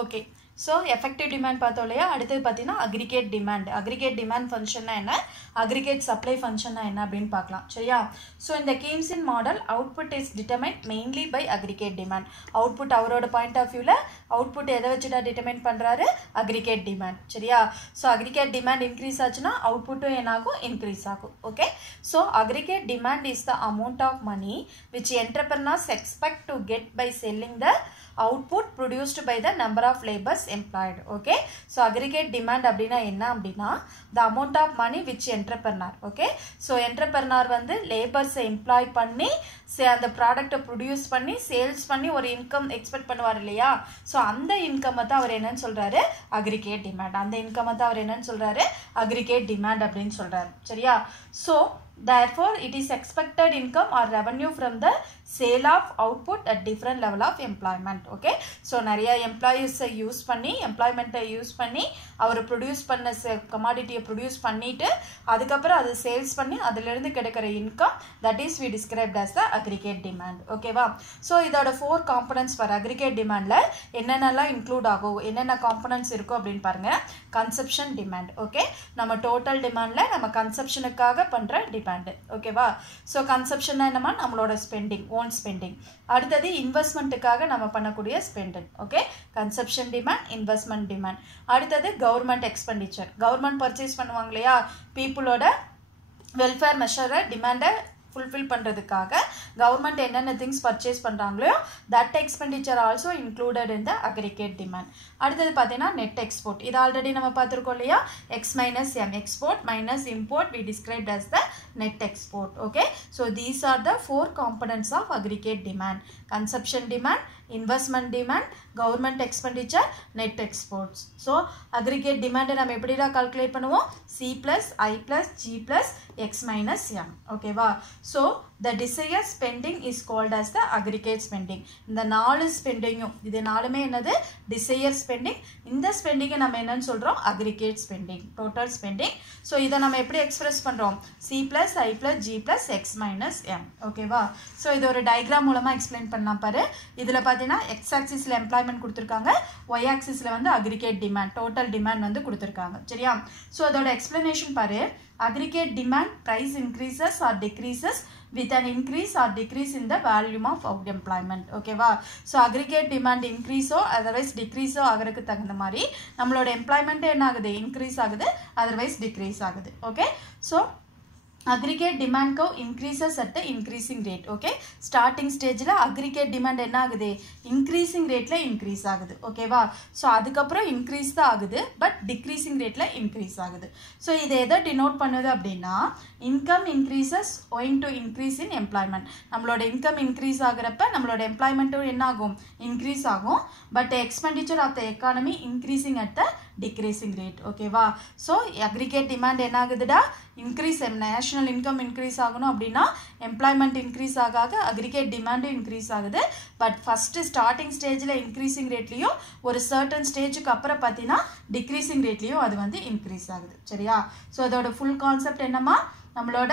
Okay. So effective demand பார்த்தோலையா அடுத்து பார்த்தீங்கன்னா aggregate demand function என்ன aggregate supply function என்ன அப்படினு பார்க்கலாம் சரியா so இந்த Keynesian model output is determined mainly by aggregate demand output அவரோட point of viewல output எதை வச்சுடா determine பண்றாரு aggregate demand சரியா so aggregate demand increase ஆச்சுனா output என்னாகும் increase ஆகும் okay so aggregate demand is the amount of money which entrepreneurs expect to get by selling the output produced by the number of labors employed okay so aggregate demand அப்படினா என்ன அப்படினா the amount of money which entrepreneur okay so entrepreneur வந்து labors employ பண்ணி அந்த ப்ராடக்ட்டை produce பண்ணி sales பண்ணி ஒரு இன்கம் எக்ஸ்பெக்ட் பண்ணுவார் இல்லையா so அந்த இன்கம் தான் அவர் என்னன்னு சொல்றாரு aggregate demand அந்த இன்கம் தான் அவர் என்னன்னு சொல்றாரு aggregate demand அப்படினு சொல்றாரு சரியா so therefore it is expected income or revenue from the sale of output at different level of employment okay so நிறைய employees யூஸ் பண்ணி employment யூஸ் பண்ணி அவர் ப்ரொடியூஸ் பண்ண commodity ப்ரொடியூஸ் பண்ணிட்டு அதுக்கு அப்புறம் அது சேல்ஸ் பண்ணி அதில இருந்து கிடைக்கிற income that is we described as the aggregate demand ஓகேவா so இதோட 4 components for aggregate demandல என்னென்னலாம் இன்க்ளூட் ஆகும் என்னென்ன components இருக்கும் அப்படினு பாருங்க consumption demand okay நம்ம total demandல நம்ம consumptionக்காக பண்ற demand ஓகேவா so consumption என்னமா நம்மளோட spending own spending அடுத்தது investmentக்காக நம்ம பண்ணக்கூடிய spending okay consumption demand investment demand அடுத்தது government expenditure government purchase பண்ணுவாங்க இல்லையா people ஓட welfare measure demand fulfill பண்றதுக்காக government என்னென்ன things purchase பண்றாங்களோ that expenditure also included in the aggregate demand அடுத்து பாத்தீனா net export இது ஆல்ரெடி நம்ம பார்த்திருக்கோம் இல்லையா x minus m export minus import we described as the net export okay so these are the 4 components of aggregate demand consumption demand investment demand government expenditure net exports so aggregate demand நம்ம எப்படிடா calculate பண்ணுவோம் c plus i plus g plus x minus m okay வா so the desired spending is called as the aggregate spending இந்த நாலு ஸ்பெண்டிங்கும் இது நாலுமே என்னது desired spending இந்த ஸ்பெண்டிங்கை நம்ம என்னன்னு சொல்றோம் aggregate spending total spending so இத நம்ம எப்படி எக்ஸ்பிரஸ் பண்றோம் c plus i plus g plus x minus m okay வா so இது ஒரு டயகிராம் மூலமா எக்ஸ்பிளைன் பண்ணலாம் பாரு இதுல பாத்தீனா x axisல employment கொடுத்திருக்காங்க y axisல வந்து aggregate demand total demand வந்து கொடுத்திருக்காங்க சரியா so அதோட எக்ஸ்பிளனேஷன் பாரு aggregate demand price increases or decreases with an increase or decrease in the volume of employment okay வா so aggregate demand increase or otherwise decrease ஆகறதுக்கு தகுந்த மாதிரி நம்மளோட employment என்ன ஆகுது increase ஆகுது otherwise decrease ஆகுது okay so aggregate demand curve increases at the increasing rate okay starting stage la aggregate demand என்ன ஆகுது increasing rate ல increase ஆகுது okay வா so அதுக்கு அப்புறம் increase தான் ஆகுது but decreasing rate ல increase ஆகுது so இது எதை denote பண்ணுது அப்படினா income increases owing to increase in employment நம்மளோட income increase ஆகறப்ப நம்மளோட employment என்ன ஆகும் increase ஆகும் but the expenditure of the economy increasing at the decreasing rate okay வா so aggregate demand என்ன ஆகுதுடா increase national income increase ஆகணும் அப்படினா employment increase ஆக aggregate demand increase ஆகுது but first starting stage ல increasing rate லியும் ஒரு certain stage க்கு அப்புறம் பாத்தீனா decreasing rate லியும் அது வந்து increase ஆகுது சரியா so அதோட full concept என்னமா நம்மளோட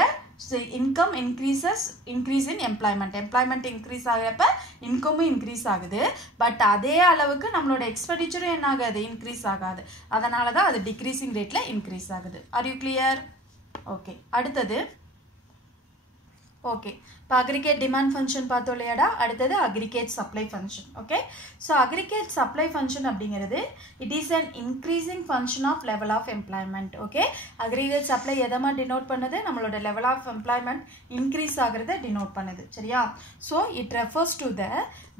income increases increase in employment increase ஆகறப்ப income increase ஆகுது but அதே அளவுக்கு நம்மளோட expenditure என்ன ஆகாது increase ஆகாது அதனால தான் அது decreasing rate ல increase ஆகுது are you clear okay அடுத்தது okay இப்போ aggregate demand function பார்த்தோம் இல்லையாடா அடுத்தது aggregate supply function okay so aggregate supply function அப்படிங்கிறது it is an increasing function of level of employment okay aggregate supply எதமா denote பண்ணுது நம்மளோட level of employment increase ஆகறத denote பண்ணுது சரியா so it refers to the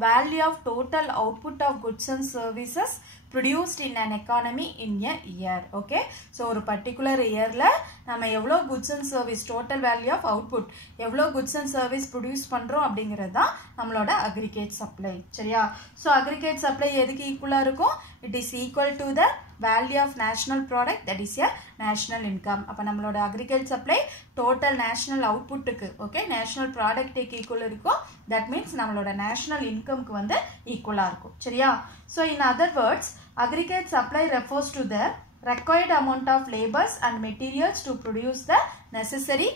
value of total output of goods and services produced in an economy in a year okay so ஒரு particular yearல நம்ம எவ்வளவு goods and service total value of output எவ்வளவு goods and service produce பண்றோம் அப்படிங்கிறது தான் நம்மளோட aggregate supply சரியா so aggregate supply எதுக்கு ஈக்குவலா இருக்கும் it is equal to the value of national product that is a national income அப்ப நம்மளோட aggregate supply total national output க்கு okay national product க்கு equal இருக்கும் that means நம்மளோட national income க்கு வந்து equal இருக்கும் சரியா so in other words aggregate supply refers to the required amount of labors and materials to produce the necessary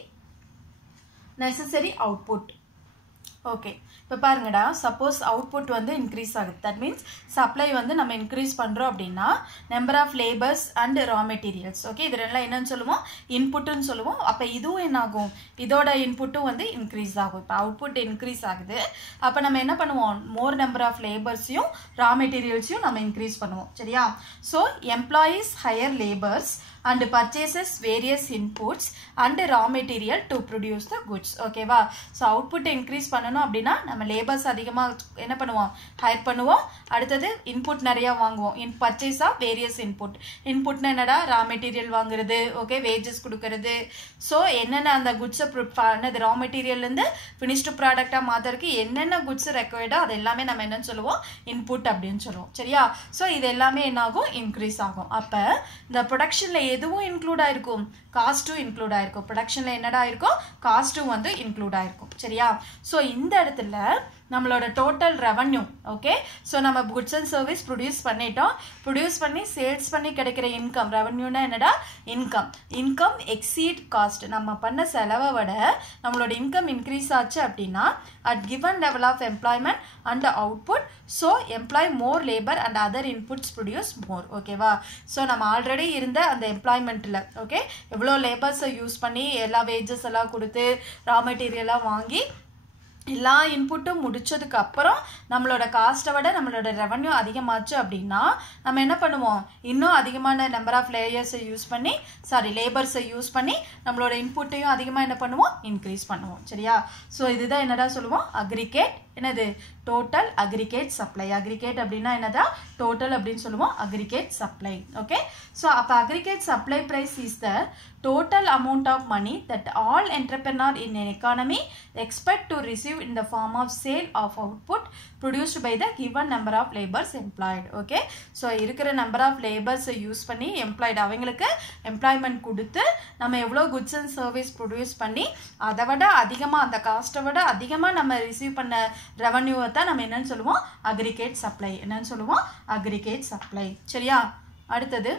output okay, இப்போ பாருங்கடா, சப்போஸ் அவுட்புட் வந்து இன்க்ரீஸ் ஆகுது, தட் மீன்ஸ் சப்ளை வந்து நம்ம இன்க்ரீஸ் பண்ணுறோம் அப்படின்னா number of labours and raw materials. Okay, இது ரெண்டுலாம் என்னன்னு சொல்லுவோம், இன்புட்டுன்னு சொல்லுவோம். அப்போ இதுவும் என்ன ஆகும், இதோட இன்புட்டும் வந்து இன்க்ரீஸ் ஆகும். இப்போ அவுட்புட் இன்க்ரீஸ் ஆகுது, அப்போ நம்ம என்ன பண்ணுவோம், மோர் நம்பர் ஆஃப் லேபர்ஸையும் ரா மெட்டீரியல்ஸையும் நம்ம இன்க்ரீஸ் பண்ணுவோம். சரியா? So employees higher labours and purchases various inputs and raw material to produce the goods. ஓகேவா? ஸோ அவுட்புட் இன்க்ரீஸ் பண்ணணும் அப்படின்னா நம்ம லேபர்ஸ் அதிகமாக என்ன பண்ணுவோம், ஹையர் பண்ணுவோம். அடுத்தது இன்புட் நிறையா வாங்குவோம். பர்ச்சேஸ் ஆஃப் வேரியஸ் இன்புட்னா என்னடா, ரா மெட்டீரியல் வாங்குறது, ஓகே, வேஜஸ் கொடுக்கறது. ஸோ என்னென்ன அந்த குட்ஸை என்னது ரா மெட்டீரியல்லேருந்து ஃபினிஷ்டு ப்ராடக்டாக மாற்றுறதுக்கு என்னென்ன குட்ஸ் ரெக்வயர்டோ அது எல்லாமே நம்ம என்னன்னு சொல்லுவோம், இன்புட் அப்படின்னு சொல்லுவோம். சரியா? ஸோ இது எல்லாமே என்னாகும், இன்க்ரீஸ் ஆகும். அப்போ இந்த ப்ரொடக்ஷனில் எதுவும் இன்க்ளூட் ஆயிருக்கும், காஸ்ட்டும் இன்க்ளூட் ஆயிருக்கும். ப்ரொடக்ஷனில் என்னடா இருக்கும், காஸ்ட்டும் வந்து இன்க்ளூட் ஆயிருக்கும். சரியா? ஸோ இந்த இடத்துல நம்மளோட டோட்டல் ரெவன்யூ, ஓகே, ஸோ நம்ம குட்ஸ் அண்ட் சர்வீஸ் ப்ரொடியூஸ் பண்ணிட்டோம். ப்ரொடியூஸ் பண்ணி சேல்ஸ் பண்ணி கிடைக்கிற இன்கம், ரெவன்யூனா என்னடா, இன்கம் எக்ஸீட் காஸ்ட். நம்ம பண்ண செலவை விட நம்மளோட இன்கம் இன்க்ரீஸ் ஆச்சு அப்படின்னா at given level of employment and output, so employ more labour and other inputs produce more. ஓகேவா? ஸோ நம்ம ஆல்ரெடி இருந்த அந்த எம்ப்ளாய்மெண்ட்டில், ஓகே, எவ்வளோ லேபர்ஸை யூஸ் பண்ணி எல்லா வேஜஸ் எல்லாம் கொடுத்து ரா மெட்டீரியலாக வாங்கி எல்லா இன்புட்டும் முடிச்சதுக்கு அப்புறம் நம்மளோட காஸ்ட்டை விட நம்மளோட ரெவன்யூ அதிகமாச்சு அப்படின்னா நம்ம என்ன பண்ணுவோம், இன்னும் அதிகமான நம்பர் ஆஃப் லேபர்ஸை யூஸ் பண்ணி நம்மளோட இன்புட்டையும் அதிகமாக என்ன பண்ணுவோம், இன்க்ரீஸ் பண்ணுவோம். சரியா? ஸோ இதுதான் என்னடா சொல்லுவோம், அக்ரிகேட், என்னது, டோட்டல் அக்ரிகேட் சப்ளை. அக்ரிகேட் அப்படின்னா என்னதா, டோட்டல் அப்படின்னு சொல்லுவோம், அக்ரிகேட் சப்ளை. ஓகே, ஸோ அப்போ aggregate supply price is the total amount of money that all entrepreneur in an economy expect to receive in the form of sale of output produced by the given number of laborers employed. Okay, so இருக்கிற number of laborers use பண்ணி employed அவங்களுக்கு employment கொடுத்து நம்ம எவ்வளோ goods and service produce பண்ணி அதை விட அதிகமாக, அந்த காஸ்ட்டை விட அதிகமாக நம்ம ரிசீவ் பண்ண ரெவன்யூவை தான் நம்ம என்னன்னு சொல்லுவோம், அக்ரிகேட் சப்ளை. என்னன்னு சொல்லுவோம், அக்ரிகேட் சப்ளை. சரியா? அடுத்தது